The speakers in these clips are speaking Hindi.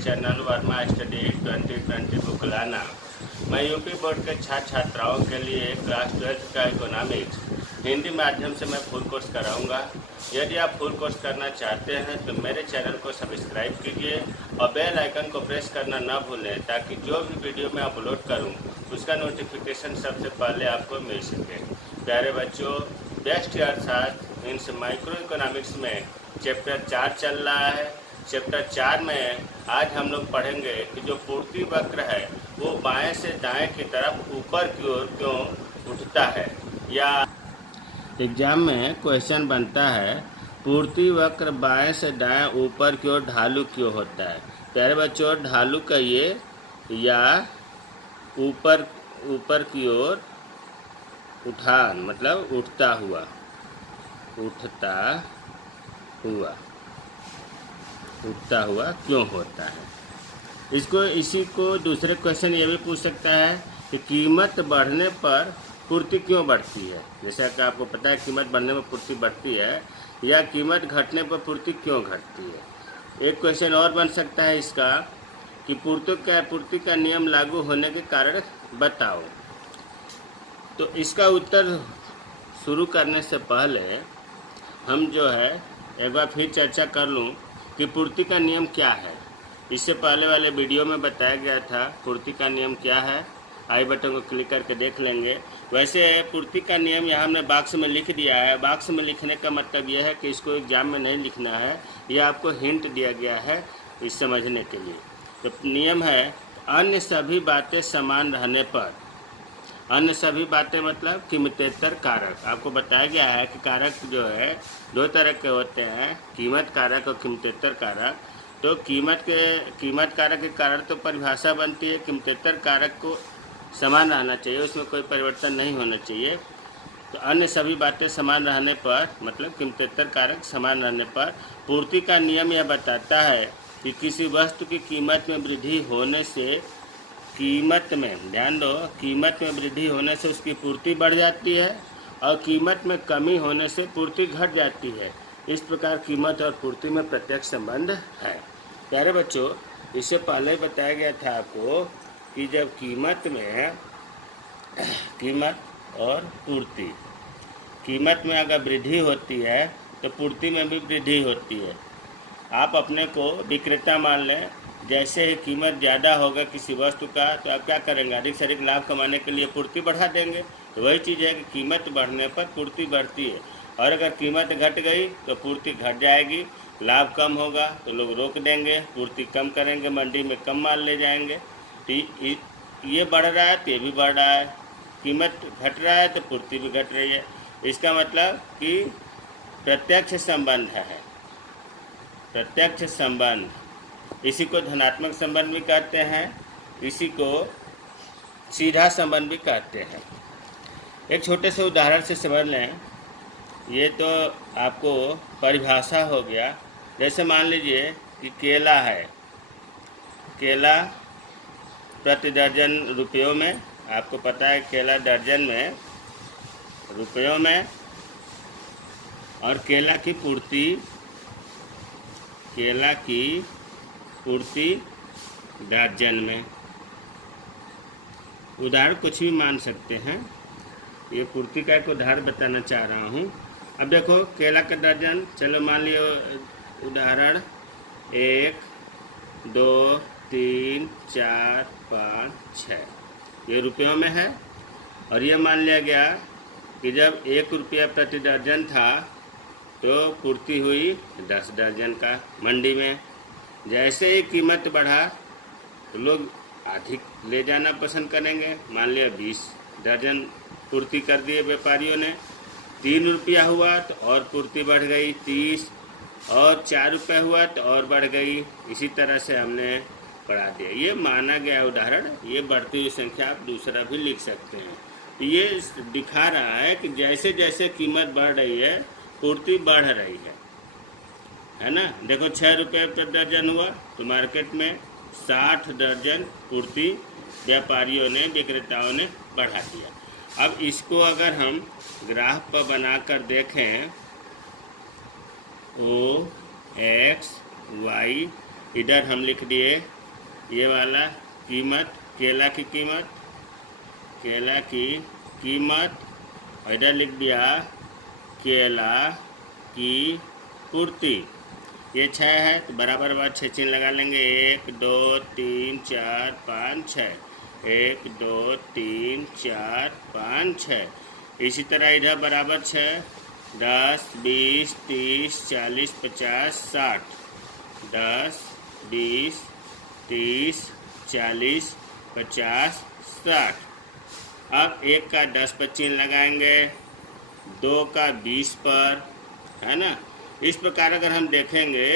Channel Verma study 2020 बुकलाना। मैं यूपी बोर्ड के छात्र छात्राओं के लिए क्लास 12 का इकोनॉमिक्स हिंदी माध्यम से मैं फुल कोर्स कराऊंगा। यदि आप फुल कोर्स करना चाहते हैं तो मेरे चैनल को सब्सक्राइब कीजिए और बेल आइकन को प्रेस करना ना भूलें, ताकि जो भी वीडियो मैं अपलोड करूं उसका नोटिफिकेशन सबसे पहले आपको मिल सके। प्यारे बच्चों, बेस्ट अर्थशास्त्र मीन्स माइक्रो इकोनॉमिक्स में चैप्टर 4 चल रहा है। चैप्टर 4 में आज हम लोग पढ़ेंगे कि जो पूर्ति वक्र है वो बाएं से दाएं की तरफ ऊपर की ओर क्यों उठता है। या एग्जाम में क्वेश्चन बनता है पूर्ति वक्र बाएं से दाएं ऊपर की ओर ढालू क्यों होता है। प्यारे बच्चों, ढालू कहिए या ऊपर की ओर उठान, मतलब उठता हुआ क्यों होता है। इसी को दूसरे क्वेश्चन ये भी पूछ सकता है कि कीमत बढ़ने पर पूर्ति क्यों बढ़ती है। जैसा कि आपको पता है कीमत बढ़ने पर पूर्ति बढ़ती है, या कीमत घटने पर पूर्ति क्यों घटती है। एक क्वेश्चन और बन सकता है इसका कि पूर्ति का नियम लागू होने के कारण बताओ। तो इसका उत्तर शुरू करने से पहले हम जो है एक बार फिर चर्चा कर लूँ कि पूर्ति का नियम क्या है। इससे पहले वाले वीडियो में बताया गया था पूर्ति का नियम क्या है। आई बटन को क्लिक करके देख लेंगे। वैसे पूर्ति का नियम यहाँ हमने बॉक्स में लिख दिया है। बॉक्स में लिखने का मतलब यह है कि इसको एग्जाम में नहीं लिखना है, यह आपको हिंट दिया गया है इस समझने के लिए। तो नियम है अन्य सभी बातें समान रहने पर, अन्य सभी बातें मतलब कीमतेतर कारक। आपको बताया गया है कि कारक जो है दो तरह के होते हैं, कीमत कारक और कीमतेतर कारक। तो कीमत कारक के कारण तो परिभाषा बनती है, कीमतेतर कारक को समान रहना चाहिए, उसमें कोई परिवर्तन नहीं होना चाहिए। तो अन्य सभी बातें समान रहने पर मतलब कीमतेतर कारक समान रहने पर पूर्ति का नियम यह बताता है कि किसी वस्तु की कीमत में वृद्धि होने से ध्यान दो, कीमत में वृद्धि होने से उसकी पूर्ति बढ़ जाती है और कीमत में कमी होने से पूर्ति घट जाती है। इस प्रकार कीमत और पूर्ति में प्रत्यक्ष संबंध है। प्यारे बच्चों, इससे पहले बताया गया था आपको कि जब कीमत और पूर्ति, कीमत में अगर वृद्धि होती है तो पूर्ति में भी वृद्धि होती है। आप अपने को विक्रेता मान लें, जैसे ही कीमत ज़्यादा होगा किसी वस्तु का तो आप क्या करेंगे, अधिक से अधिक लाभ कमाने के लिए पूर्ति बढ़ा देंगे। तो वही चीज़ है कि कीमत बढ़ने पर पूर्ति बढ़ती है, और अगर कीमत घट गई तो पूर्ति घट जाएगी। लाभ कम होगा तो लोग रोक देंगे, पूर्ति कम करेंगे, मंडी में कम माल ले जाएंगे। तो ये बढ़ रहा है तो ये भी बढ़ रहा है, कीमत घट रहा है तो पूर्ति भी घट रही है। इसका मतलब कि प्रत्यक्ष संबंध है, प्रत्यक्ष संबंध। इसी को धनात्मक संबंध भी कहते हैं, इसी को सीधा संबंध भी कहते हैं। एक छोटे से उदाहरण से समझ लें। ये तो आपको परिभाषा हो गया। जैसे मान लीजिए कि केला है, केला प्रति दर्जन रुपयों में, आपको पता है केला दर्जन में रुपयों में, और केला की पूर्ति दर्जन में। उदाहरण कुछ भी मान सकते हैं, ये पूर्ति का एक उदाहरण बताना चाह रहा हूँ। अब देखो केला का दर्जन, चलो मान लियो उदाहरण 1 2 3 4 5 6, ये रुपयों में है। और ये मान लिया गया कि जब 1 रुपया प्रति दर्जन था तो पूर्ति हुई 10 दर्जन का मंडी में। जैसे ही कीमत बढ़ा तो लोग अधिक ले जाना पसंद करेंगे। मान लिया 20 दर्जन पूर्ति कर दिए व्यापारियों ने, 3 रुपया हुआ तो और पूर्ति बढ़ गई 30, और 4 रुपये हुआ तो और बढ़ गई। इसी तरह से हमने बढ़ा दिया। ये माना गया उदाहरण, ये बढ़ती हुई संख्या आप दूसरा भी लिख सकते हैं। ये दिखा रहा है कि जैसे जैसे कीमत बढ़ रही है पूर्ति बढ़ रही है ना। देखो 6 रुपये प्रति दर्जन हुआ तो मार्केट में 60 दर्जन पूर्ति व्यापारियों ने, विक्रेताओं ने बढ़ा दिया। अब इसको अगर हम ग्राफ पर बनाकर देखें, OX Y इधर हम लिख दिए ये वाला कीमत, केला की कीमत, केला की कीमत, और इधर लिख दिया केला की पूर्ति। ये 6 है तो बराबर बार 6 चिन्ह लगा लेंगे। 1 2 3 4 5 6, 1 2 3 4 5 6। इसी तरह इधर बराबर 6, 10 20 30 40 50 60, 10 20 30 40 50 60। अब 1 का 10 पर चिन्ह लगाएंगे, 2 का 20 पर, है ना। इस प्रकार अगर हम देखेंगे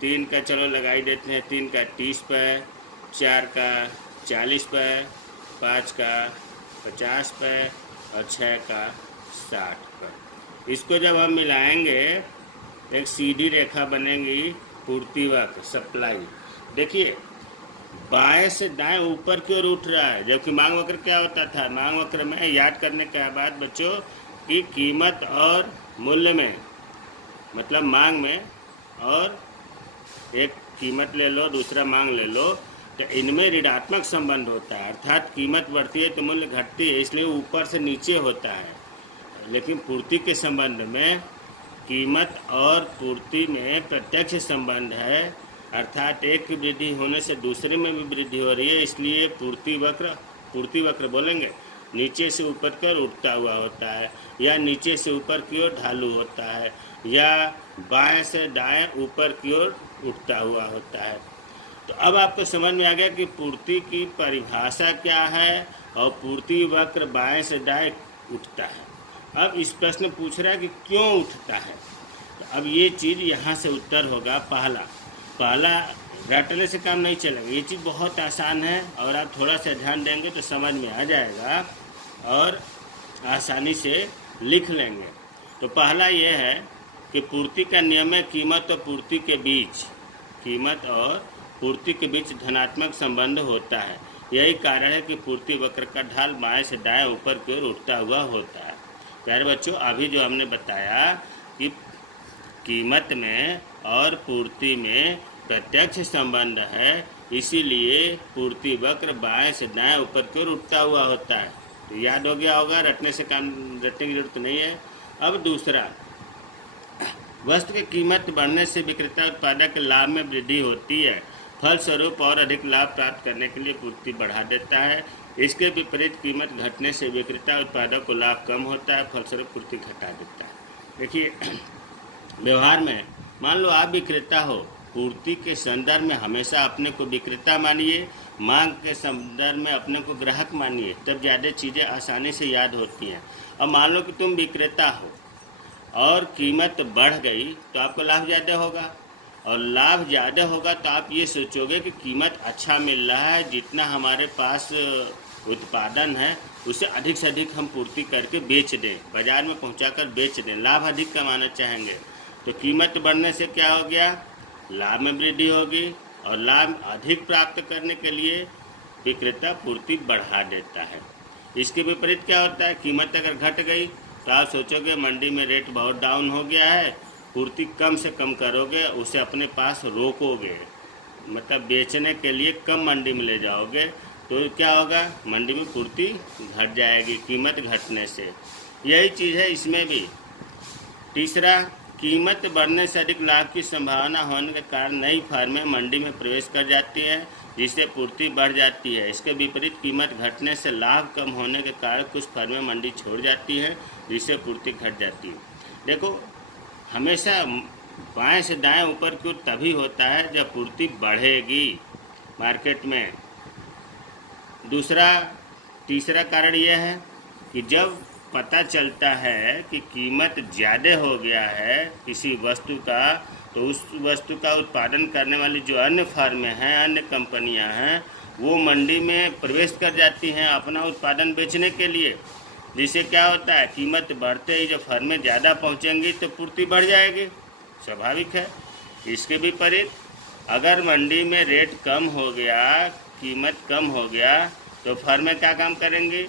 3 का चलो लगा ही देते हैं, 3 का 30 पर, 4 का 40 पर, 5 का 50 पर और 6 का 60 पर। इसको जब हम मिलाएंगे एक सीधी रेखा बनेगी पूर्ति वक्र, सप्लाई। देखिए बाएं से दाएं ऊपर की ओर उठ रहा है, जबकि मांग वक्र क्या होता था? मांग वक्र में याद करने के बाद बच्चों की कीमत और मूल्य में, मतलब मांग में, और एक कीमत ले लो दूसरा मांग ले लो, तो इनमें ऋणात्मक संबंध होता है, अर्थात कीमत बढ़ती है तो मूल्य घटती है, इसलिए ऊपर से नीचे होता है। लेकिन पूर्ति के संबंध में कीमत और पूर्ति में प्रत्यक्ष संबंध है, अर्थात एक की वृद्धि होने से दूसरे में भी वृद्धि हो रही है, इसलिए पूर्ति वक्र बोलेंगे नीचे से ऊपर की ओर उठता हुआ होता है, या नीचे से ऊपर की ओर ढालू होता है, या बाएं से दाएं ऊपर की ओर उठता हुआ होता है। तो अब आपको समझ में आ गया कि पूर्ति की परिभाषा क्या है और पूर्ति वक्र बाएं से दाएं उठता है। अब इस प्रश्न पूछ रहा है कि क्यों उठता है, तो अब ये चीज़ यहाँ से उत्तर होगा। पहला रटने से काम नहीं चलेगा, ये चीज़ बहुत आसान है और आप थोड़ा सा ध्यान देंगे तो समझ में आ जाएगा और आसानी से लिख लेंगे। तो पहला ये है कि पूर्ति का नियम है कीमत और पूर्ति के बीच धनात्मक संबंध होता है। यही कारण है कि पूर्ति वक्र का ढाल बाएं से दाएं ऊपर की ओर उठता हुआ होता है। प्यारे बच्चों, अभी जो हमने बताया कि कीमत में और पूर्ति में प्रत्यक्ष संबंध है, इसीलिए पूर्ति वक्र बाएं से दाएं ऊपर की ओर उठता हुआ होता है। तो याद हो गया होगा, रटने की जरूरत नहीं है। अब दूसरा, वस्तु की कीमत बढ़ने से विक्रेता उत्पादक के लाभ में वृद्धि होती है, फलस्वरूप और अधिक लाभ प्राप्त करने के लिए पूर्ति बढ़ा देता है। इसके विपरीत कीमत घटने से विक्रेता उत्पादक को लाभ कम होता है, फलस्वरूप पूर्ति घटा देता है। देखिए व्यवहार में मान लो आप विक्रेता हो, पूर्ति के संदर्भ में हमेशा अपने को विक्रेता मानिए, मांग के संदर्भ में अपने को ग्राहक मानिए, तब ज़्यादा चीज़ें आसानी से याद होती हैं। अब मान लो कि तुम विक्रेता हो और कीमत बढ़ गई तो आपको लाभ ज़्यादा होगा, और लाभ ज़्यादा होगा तो आप ये सोचोगे कि कीमत अच्छा मिल रहा है, जितना हमारे पास उत्पादन है उससे अधिक से अधिक हम पूर्ति करके बेच दें, बाज़ार में पहुंचाकर बेच दें, लाभ अधिक कमाना चाहेंगे। तो कीमत बढ़ने से क्या हो गया? लाभ में वृद्धि होगी, और लाभ अधिक प्राप्त करने के लिए विक्रेता पूर्ति बढ़ा देता है। इसके विपरीत क्या होता है? कीमत अगर घट गई तो आप सोचोगे मंडी में रेट बहुत डाउन हो गया है, पूर्ति कम से कम करोगे, उसे अपने पास रोकोगे, मतलब बेचने के लिए कम मंडी में ले जाओगे, तो क्या होगा? मंडी में पूर्ति घट जाएगी कीमत घटने से। यही चीज़ है इसमें भी। तीसरा, कीमत बढ़ने से अधिक लाभ की संभावना होने के कारण नई फर्में मंडी में प्रवेश कर जाती हैं, जिससे पूर्ति बढ़ जाती है। इसके विपरीत कीमत घटने से लाभ कम होने के कारण कुछ फर्में मंडी छोड़ जाती हैं, जिससे पूर्ति घट जाती है। देखो हमेशा बाएं से दाएं ऊपर की ओर तभी होता है जब पूर्ति बढ़ेगी मार्केट में। तीसरा कारण यह है कि जब पता चलता है कि कीमत ज़्यादा हो गया है किसी वस्तु का, तो उस वस्तु का उत्पादन करने वाली जो अन्य फर्में हैं, अन्य कंपनियां हैं, वो मंडी में प्रवेश कर जाती हैं अपना उत्पादन बेचने के लिए, जिससे क्या होता है? कीमत बढ़ते ही जब फर्में ज़्यादा पहुंचेंगी तो पूर्ति बढ़ जाएगी, स्वाभाविक है। इसके विपरीत अगर मंडी में रेट कम हो गया, कीमत कम हो गया, तो फर्में क्या काम करेंगी?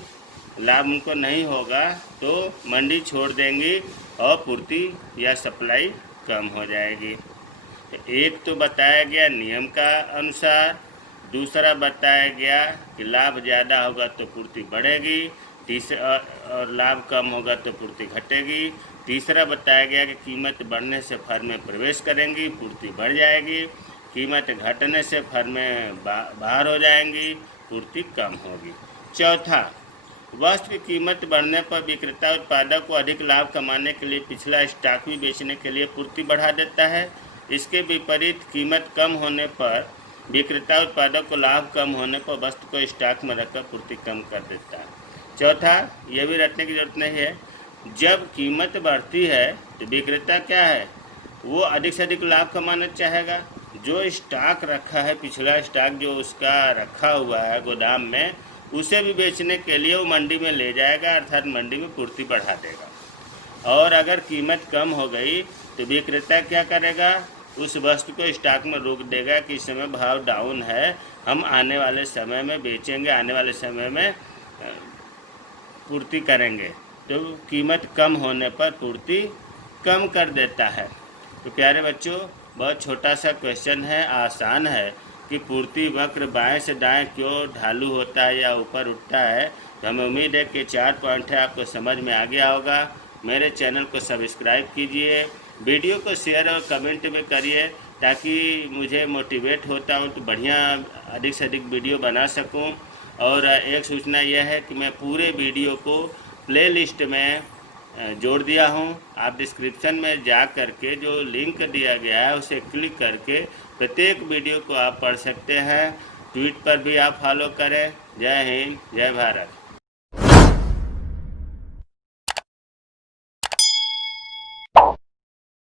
लाभ उनको नहीं होगा तो मंडी छोड़ देंगी और पूर्ति या सप्लाई कम हो जाएगी। एक तो बताया गया नियम का अनुसार, दूसरा बताया गया कि लाभ ज़्यादा होगा तो पूर्ति बढ़ेगी, तीसरा और लाभ कम होगा तो पूर्ति घटेगी। तीसरा बताया गया कि कीमत बढ़ने से फर्म में प्रवेश करेंगी, पूर्ति बढ़ जाएगी, कीमत घटने से फर्में बाहर हो जाएंगी, पूर्ति कम होगी। चौथा, वस्तु की कीमत बढ़ने पर विक्रेता उत्पादक को अधिक लाभ कमाने के लिए पिछला स्टॉक भी बेचने के लिए पूर्ति बढ़ा देता है। इसके विपरीत कीमत कम होने पर विक्रेता उत्पादक को लाभ कम होने पर वस्तु को स्टॉक में रखकर पूर्ति कम कर देता है। चौथा, यह भी रटने की जरूरत नहीं है, जब कीमत बढ़ती है तो विक्रेता क्या है, वो अधिक से अधिक लाभ कमाना चाहेगा। जो स्टॉक रखा है, पिछला स्टॉक जो उसका रखा हुआ है गोदाम में, उसे भी बेचने के लिए वो मंडी में ले जाएगा, अर्थात मंडी में पूर्ति बढ़ा देगा। और अगर कीमत कम हो गई तो विक्रेता क्या करेगा, उस वस्तु को स्टॉक में रोक देगा कि इस समय भाव डाउन है, हम आने वाले समय में बेचेंगे, आने वाले समय में पूर्ति करेंगे। तो कीमत कम होने पर पूर्ति कम कर देता है। तो प्यारे बच्चों, बहुत छोटा सा क्वेश्चन है, आसान है कि पूर्ति वक्र बाएं से दाएं क्यों ढालू होता है या ऊपर उठता है। तो हमें उम्मीद है कि 4 पॉइंट है आपको समझ में आ गया होगा। मेरे चैनल को सब्सक्राइब कीजिए, वीडियो को शेयर और कमेंट में करिए, ताकि मुझे मोटिवेट होता हूँ तो बढ़िया अधिक से अधिक वीडियो बना सकूँ। और एक सूचना यह है कि मैं पूरे वीडियो को प्लेलिस्ट में जोड़ दिया हूँ। आप डिस्क्रिप्शन में जा करके जो लिंक दिया गया है उसे क्लिक करके प्रत्येक वीडियो को आप पढ़ सकते हैं। ट्वीट पर भी आप फॉलो करें। जय हिंद, जय भारत।